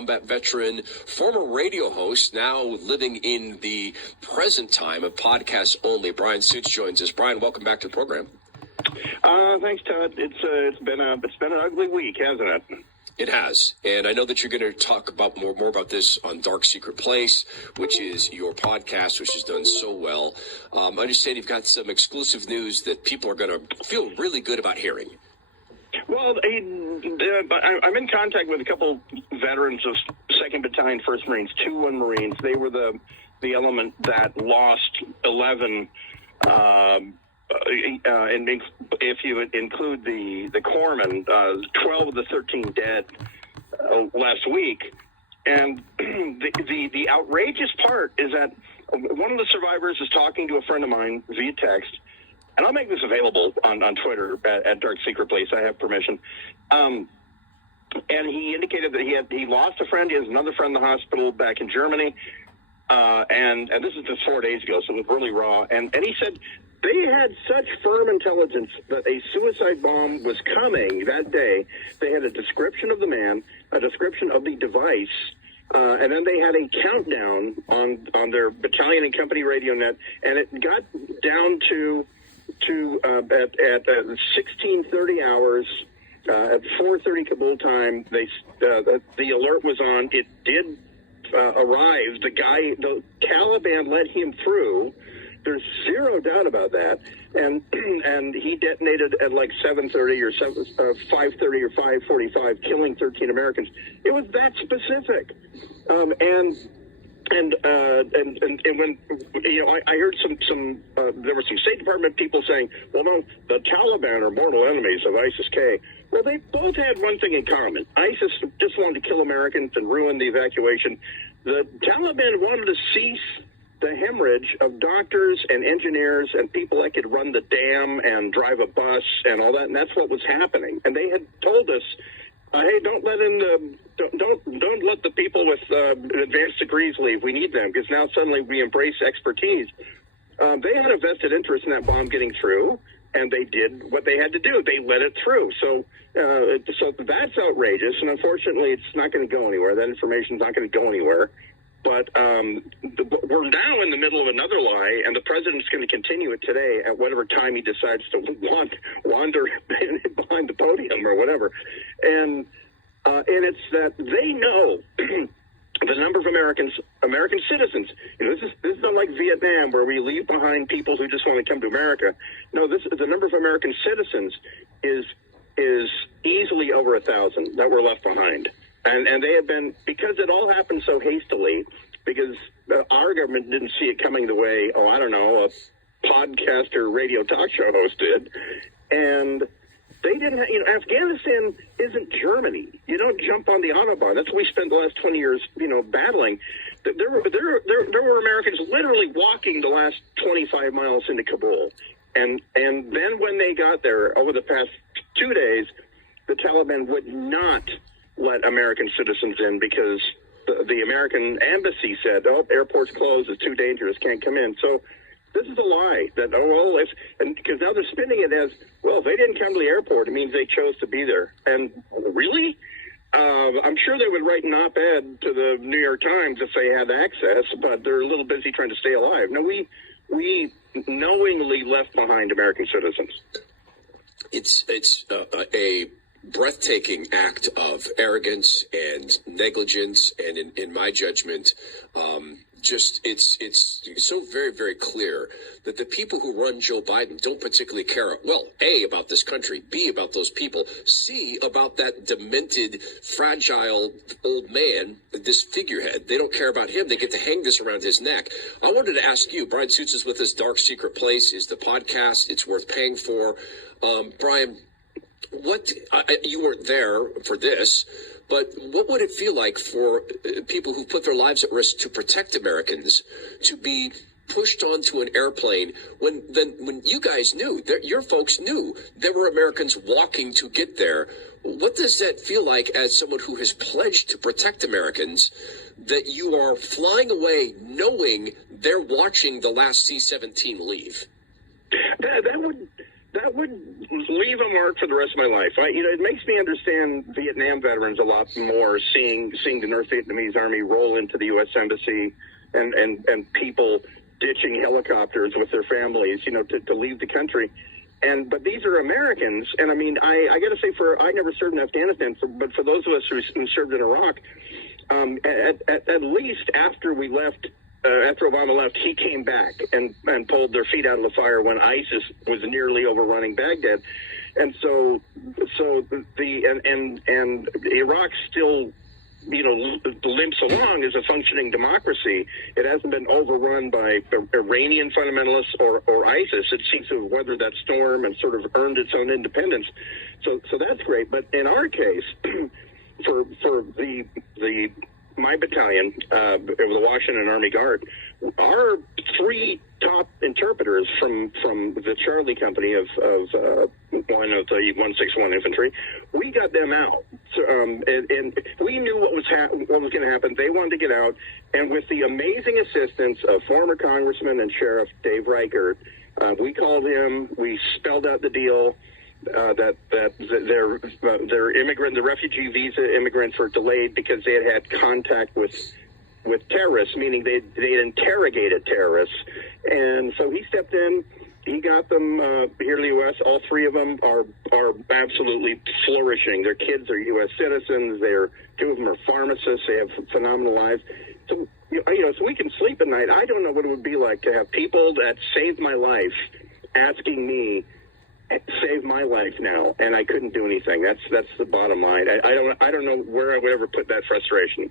combat veteran, former radio host, now living in the present time of podcasts only. Bryan Suits joins us. Bryan, welcome back to the program. Thanks, Todd. It's been an ugly week, hasn't it? It has, and I know that you're going to talk about more about this on Dark Secret Place, which is your podcast, which has done so well. I understand you've got some exclusive news that people are going to feel really good about hearing. Well, I'm in contact with a couple veterans of 2nd Battalion, 1st Marines, 2-1 Marines. They were the element that lost 11. And if you include the corpsmen, 12 of the 13 dead last week. And the outrageous part is that one of the survivors is talking to a friend of mine via text, and I'll make this available on Twitter at Dark Secret Place. I have permission. And he indicated that he lost a friend. He has another friend in the hospital back in Germany. And this is just 4 days ago, so it was really raw. And he said they had such firm intelligence that a suicide bomb was coming that day. They had a description of the man, a description of the device, and then they had a countdown on their battalion and company radio net, and it got down to at 16:30 hours. At 4:30 Kabul time, the alert was on. It did arrive. The Taliban let him through. There's zero doubt about that, and he detonated at like 7:30 or 5:30 or 5:45, killing 13 Americans. It was that specific, and when I heard some there were some State Department people saying, well, no, the Taliban are mortal enemies of ISIS-K. Well, they both had one thing in common. ISIS just wanted to kill Americans and ruin the evacuation. The Taliban wanted to cease the hemorrhage of doctors and engineers and people that could run the dam and drive a bus and all that, and that's what was happening. And they had told us, hey, don't let the people with advanced degrees leave. We need them, because now suddenly we embrace expertise. They had a vested interest in that bomb getting through, and they did what they had to do. They let it through. So that's outrageous, and unfortunately, it's not going to go anywhere. That information's not going to go anywhere. But we're now in the middle of another lie, and the president's going to continue it today at whatever time he decides to wander behind the podium or whatever. And it's that they know the number of American citizens. This is not like Vietnam where we leave behind people who just want to come to America. No, the number of American citizens is easily over 1,000 that were left behind. And they have been, because it all happened so hastily, because our government didn't see it coming the way, I don't know, a podcaster radio talk show host did. And they didn't have, Afghanistan isn't Germany. You don't jump on the Autobahn. That's what we spent the last 20 years, battling. There were Americans literally walking the last 25 miles into Kabul. And then when they got there over the past 2 days, the Taliban would not let American citizens in because the American embassy said, airport's closed, it's too dangerous, can't come in. So this is a lie that, because now they're spinning it as, well, if they didn't come to the airport, it means they chose to be there. And really? I'm sure they would write an op-ed to the New York Times if they had access, but they're a little busy trying to stay alive. No, we knowingly left behind American citizens. It's a breathtaking act of arrogance and negligence, and in my judgment, it's so very, very clear that the people who run Joe Biden don't particularly care, well, A, about this country, B, about those people, C, about that demented, fragile old man, this figurehead. They don't care about him. They get to hang this around his neck. I wanted to ask you, Bryan Suits is with us. Dark Secret Place is the podcast. It's worth paying for. Bryan, you weren't there for this, but what would it feel like for people who put their lives at risk to protect Americans to be pushed onto an airplane when you guys knew, your folks knew there were Americans walking to get there? What does that feel like as someone who has pledged to protect Americans, that you are flying away knowing they're watching the last C-17 leave? that would leave a mark for the rest of my life. It makes me understand Vietnam veterans a lot more, seeing the North Vietnamese Army roll into the U.S. Embassy and people ditching helicopters with their families, to leave the country. But these are Americans, and I mean, I got to say, I never served in Afghanistan, but for those of us who served in Iraq, at least after we left. After Obama left, he came back and pulled their feet out of the fire when ISIS was nearly overrunning Baghdad, and so Iraq still, limps along as a functioning democracy. It hasn't been overrun by Iranian fundamentalists or ISIS. It seems to have weathered that storm and sort of earned its own independence. So that's great. But in our case, for my battalion, the Washington Army Guard, our three top interpreters from the Charlie Company of one of the 161 Infantry, we got them out, and we knew what was going to happen. They wanted to get out, and with the amazing assistance of former Congressman and Sheriff Dave Reichert, we called him. We spelled out the deal. That their immigrant, the refugee visa immigrants were delayed because they had contact with terrorists, meaning they had interrogated terrorists, and so he stepped in. He got them here in the U.S. All three of them are absolutely flourishing. Their kids are U.S. citizens. Two of them are pharmacists. They have phenomenal lives. So so we can sleep at night. I don't know what it would be like to have people that saved my life asking me. Save my life now, and I couldn't do anything. That's the bottom line. I don't know where I would ever put that frustration.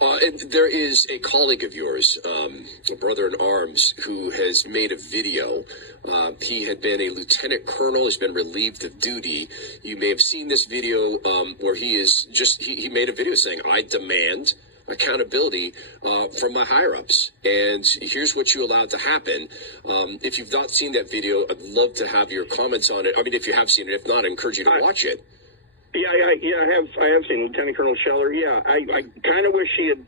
And there is a colleague of yours, a brother in arms, who has made a video. He had been a lieutenant colonel, has been relieved of duty. You may have seen this video where he made a video saying, "I demand accountability from my higher-ups, and here's what you allowed to happen." If you've not seen that video, I'd love to have your comments on it. I mean, if you have seen it. If not, I encourage you to watch it. Yeah, I have seen Lieutenant Colonel Scheller. Yeah, I kind of wish he had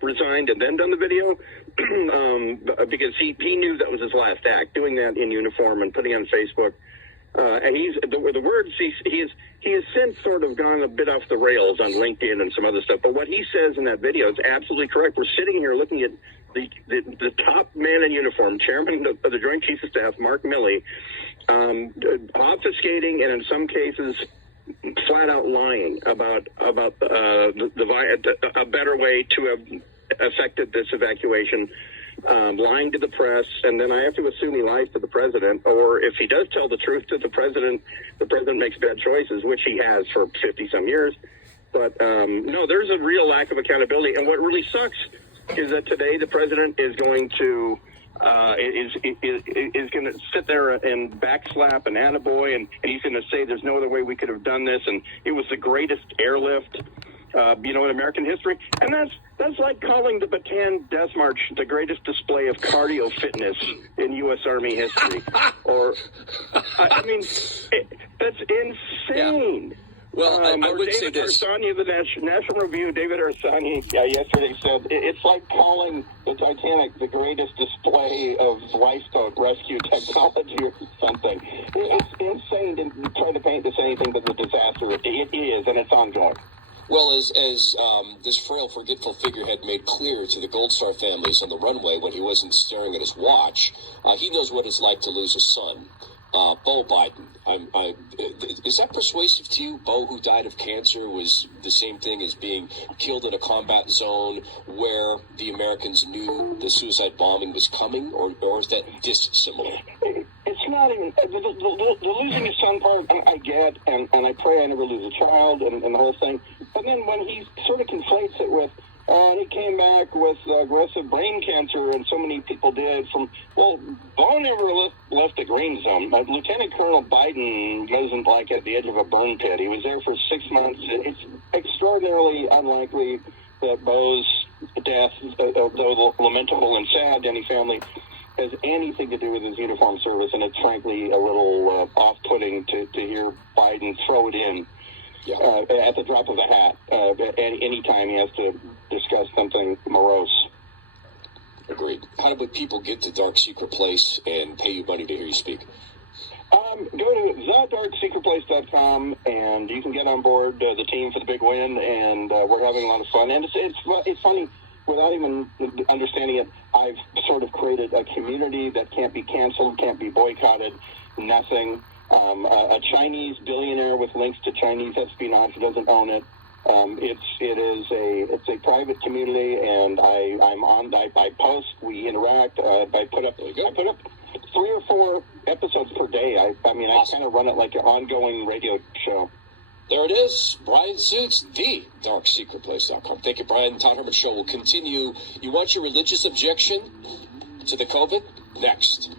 resigned and then done the video, because he knew that was his last act, doing that in uniform and putting it on Facebook. And the words he has since sort of gone a bit off the rails on LinkedIn and some other stuff. But what he says in that video is absolutely correct. We're sitting here looking at the top man in uniform, Chairman of the Joint Chiefs of Staff, Mark Milley, obfuscating and in some cases flat out lying about a better way to have effected this evacuation. Lying to the press, and then I have to assume he lies to the president, or if he does tell the truth to the president makes bad choices, which he has for 50-some years. But no, there's a real lack of accountability, and what really sucks is that today the president is going to is going to sit there and backslap an attaboy, and he's going to say there's no other way we could have done this, and it was the greatest airlift in American history. And that's like calling the Bataan Death March the greatest display of cardio fitness in U.S. Army history. Or, I mean, that's insane. Yeah. Well, I would say this. David Arsani of the National Review, David Arsani, yesterday said it's like calling the Titanic the greatest display of lifeboat rescue technology or something. It's insane to try to paint this anything but the disaster. It is, and it's ongoing. Well, as this frail, forgetful figurehead made clear to the Gold Star families on the runway when he wasn't staring at his watch, he knows what it's like to lose a son. Beau Biden, is that persuasive to you? Beau, who died of cancer, was the same thing as being killed in a combat zone where the Americans knew the suicide bombing was coming, or is that dissimilar? It's not even the losing a son part. I get, and I pray I never lose a child, and the whole thing. But then when he sort of conflates it with, he came back with aggressive brain cancer, and so many people did. Beau never left the green zone. Lieutenant Colonel Biden wasn't like at the edge of a burn pit. He was there for 6 months. It's extraordinarily unlikely that Beau's death, though lamentable and sad to any family, has anything to do with his uniform service, and it's frankly a little off-putting to hear Biden throw it in at the drop of a hat any time he has to discuss something morose. Agreed. How do people get to Dark Secret Place and pay you money to hear you speak? Go to thedarksecretplace.com and you can get on board the team for the big win, and we're having a lot of fun. And it's funny, without even understanding it, I've sort of created a community that can't be canceled, can't be boycotted, nothing. A Chinese billionaire with links to Chinese espionage doesn't own it. It's a private community, and I post, we interact, I put up 3 or 4 episodes per day. I kind of run it like an ongoing radio show. There it is. Bryan Suits, thedarksecretplace.com. Thank you, Brian. Todd Herman Show will continue. You want your religious objection to the COVID? Next.